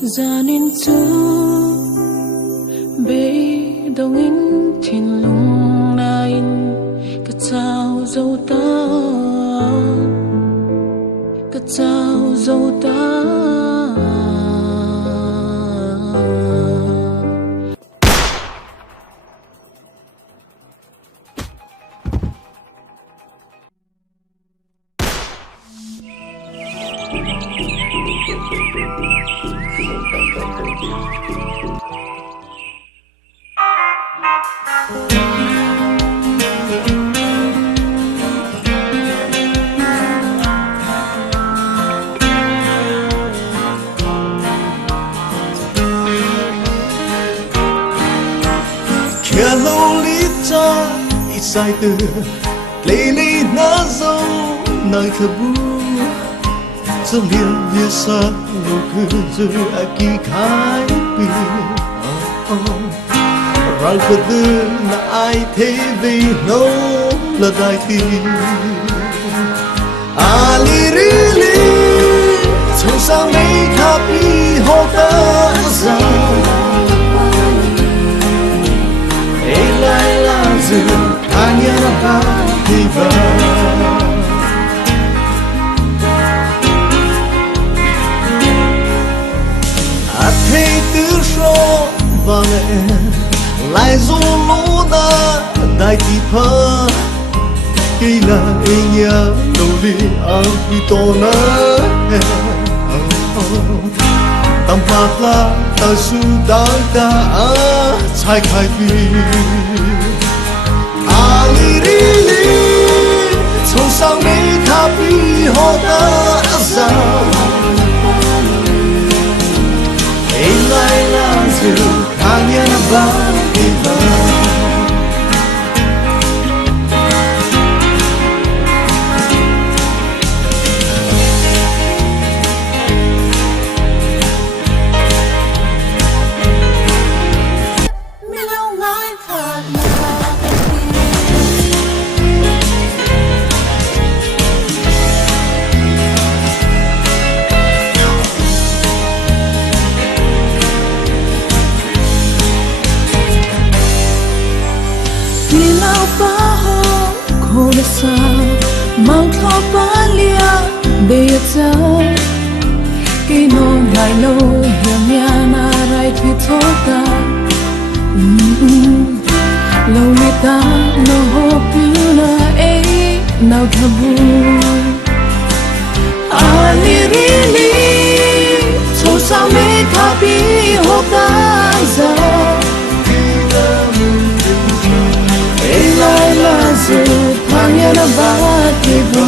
Gia nên chú bê đông in thiên lung na in cả chào dâu ta cả chào dâu ta Hello Lita, isai tu, Lily na zo nai thabu, zo lian lia sa lo ku zu aki khai pi, rang khu tu na ai thế vi no la dai ti, ali ri li, chung sang mei tha pi ho ta za. Hanya tiba Ate tư so vale Lai zo lo da dai ti pa Kila inya doli ang pitona Tampakla ta su dang ta chai khai pi Ali ri li, chung sang mei tha pi ho ta za. Ei lai la zu, hanya na ba di ba. Sa mang tho pa lia be cha ke no nai lo hiam ya na rai thi tho ta lo mi ta no ho pi na e nau thabu ali ri li so sa me tha pi ho ta za e lai la zu hanya na ba ti ba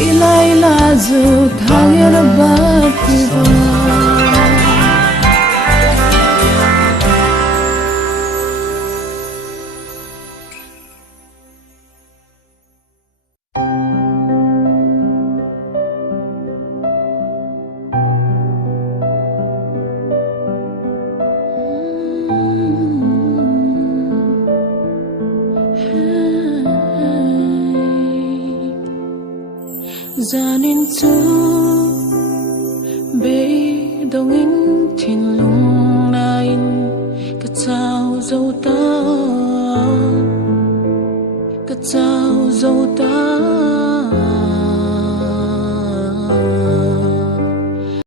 ilai la zu hanya na ba ti ba Gia nên chú bê đông in thiên lung na in cả chào dâu ta cả chào dâu ta